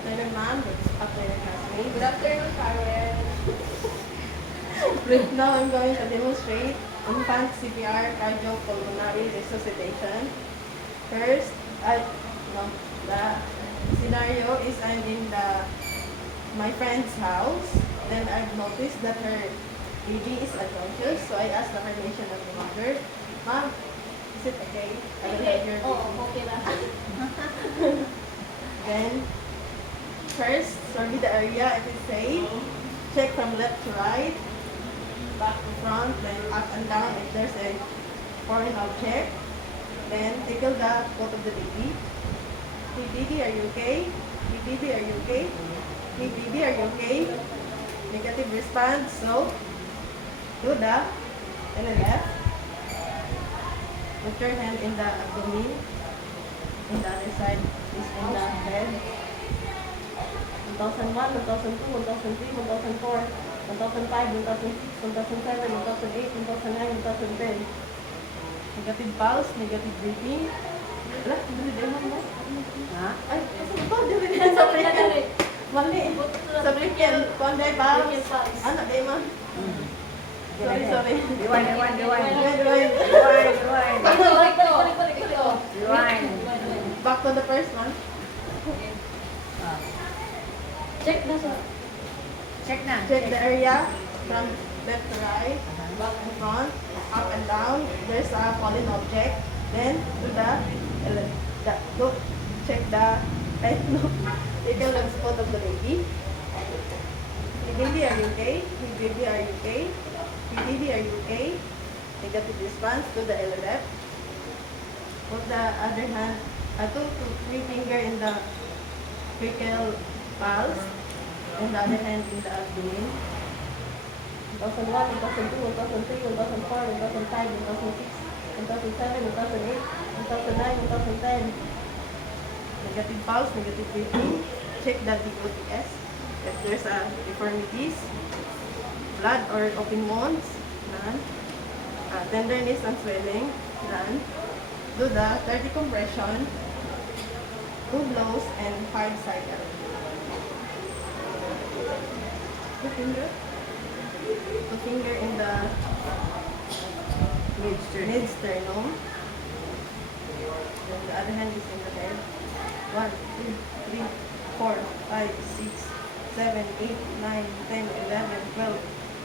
afternoon, ma'am. Good afternoon, classmates. Good afternoon, Karen. Now I'm going to demonstrate infant CPR cardiopulmonary resuscitation. First, the scenario is I'm in my friend's house. Then I've noticed that her baby is unconscious, so I asked the permission of the mother. Ma'am, is it okay? I will have your baby. Okay lang. Then, first, survey the area if it's safe. Check from left to right, back to front, then up and down if there's a foreign object. Then, tickle the foot of the baby. Hey baby, are you okay? Hey baby, are you okay? Hey baby, are you okay? Negative response, so do the LLF. Put your hand in the abdomen. In the other side is in the head. 2001, 2002, 2003, 2004, 2005, 2006, 2007, 2008, 2009, 2010. Negative pulse, negative breathing. Wala, hindi din mo. Ha? Ay, kasi ito, hindi din sa breathing. Mali. Sa breathing, konday pulse. Ano, di mo? Sorry. Rewind. Back to the first one. Check na sa... Check the area from left to right, back to front, up and down. There's a fallen object. Then do check the tickle the spot of the baby. Hey baby, are you okay? Hey baby, are you okay? Hey baby, are you okay? Negative response to the LLF. Put the other hand, 2 to 3 finger in the tracheal pulse, and the other hand in the abdomen. 2001, 2002, 2003, 2004, 2005, 2006, 2007, 2008, 2009, 2010. Negative pulse, negative breathing. Check the DOTS. If there's deformities, blood or open wounds, none. Tenderness and swelling, none. Do the 30 compression, 2 blows, and 5 cycles. Two finger in the mid-sternum. Then the other hand is in the head. 1, 2, 3, 4, 5, 6, 7, 8, 9, 10, 11, 12,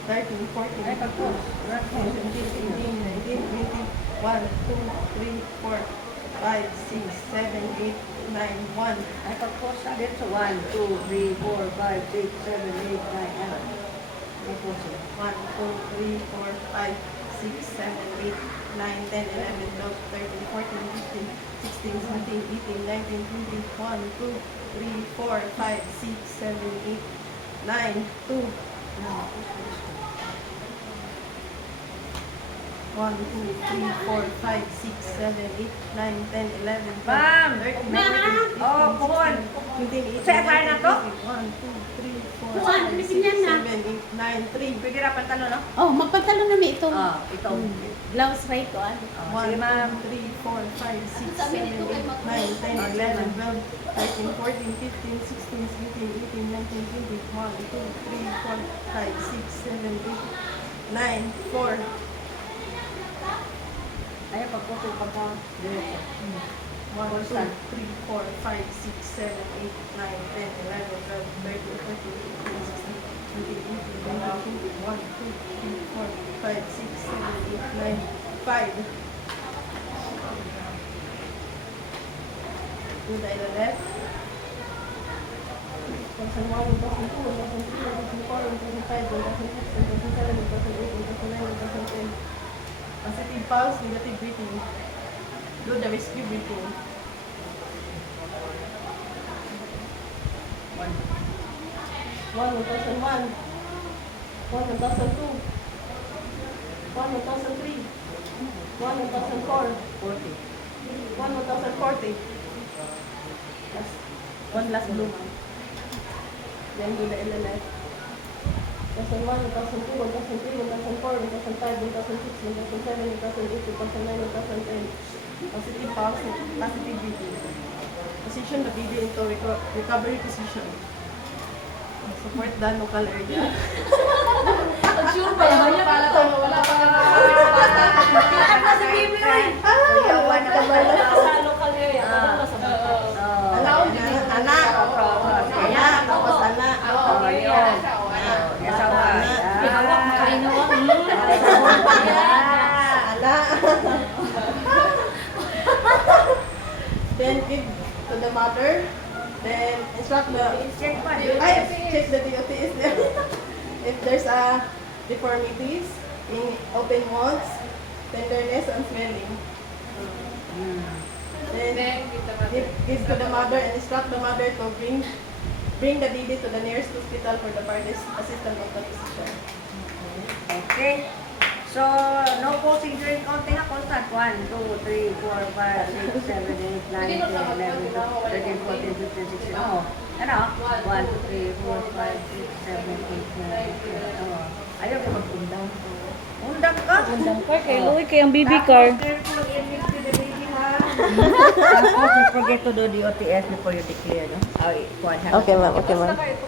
13, 14, 15, 16, 17, 18, 19, 1, 2, 3, 4, 5, 6, 7, 8, 9, 1. Ay, pagpos na dito. 1, 2, 3, 4, 5, 6, 7, 8, 9, ano? Pagpos. 1, 2, 3, 4, 5, 6, 7, 8, 9, 10, 11, 12, 13, 14, 15, 16, 17, 18, 19, 20, 1, 2, 3, 4, 5, 6, 7, 8, 9, 2. 1, 2, 3, 4, 5, 6, 7, 8, 9, 10, 11, 12, Ma'am! 13, 14, 15, Oh, puhon. 16, 17, 18, Sa'yo, kaya na to? 1, 2, 3, 4, Puhon, 5, 6, binigyan na. 7, 8, 9, 3. Pwede na pantalon, no? Oh, magpantalon namin ito. Ito. Blouse right ko, ano? 1, Sige, 2, ma'am. 3, 4, 5, 6, Sabi 7, nito kay 8, Ma'am. 9, 10, Oh, 11, sige, 12, 13, 14, 15, 16, 17, 18, 19, 20, 1, 2, 3, 4, 5, 6, 7, 8, 9, 4. Ay, pagpos yung pagpos. Diretso. 1, 2, 3, 4, 5, 6, 7, 8, 9, 10, 11, 12, 13, 14, 15, 16, 17, 18, 19, 20, 1, 2, 3, 4, 5, 6, 7, 8, 9, 5. Do the left. 2001, 2002, 2003, 2004, 2005, 2006, 2007, 2008, 2009, 2010. Positive pulse, negative breathing. Do the rescue breathing. 1, 2001, 1, 2002, 1, 2003, 1, 2004, 40. 1, 2040. One last blue. Then do the LLF. 2001, 2002, 2003, 2004, 2005, 2006, 2007, 2008, 2009, 2010. Positive pulse, positive breathing. position the baby into recovery position. Support the local area. Ang sure pa yan. Wala pa si Bibi. Wala ka ba na? sa local area. Ano sa bata? Anak. Anak. Tapos anak. Ihawak mo kayo Anak. Then give to the mother. Then instruct the check the DOTs there. If there's a deformities in open wounds, tenderness and swelling. Then give to the mother and instruct the mother to bring the baby to the nearest hospital for the further assistance of the physician. Okay. So, no posing during counting ha, constant. 1, 2, 3, 4, 5, 6, 7, 8, 9, 10, 11, 12, 13, 14, 15, 16. Oh, ano? 1, 2, 3, 4, 5, 6, 7, 8, 9, 10. Oh. Ayaw ko mag-undang. Undang ka? Undang car kay Louie kay ang baby car. Careful in mix with the baby ha. Don't forget to do the OTS before you declare, no? Okay, Okay, ma'am. Okay, ma'am. Basta kayo,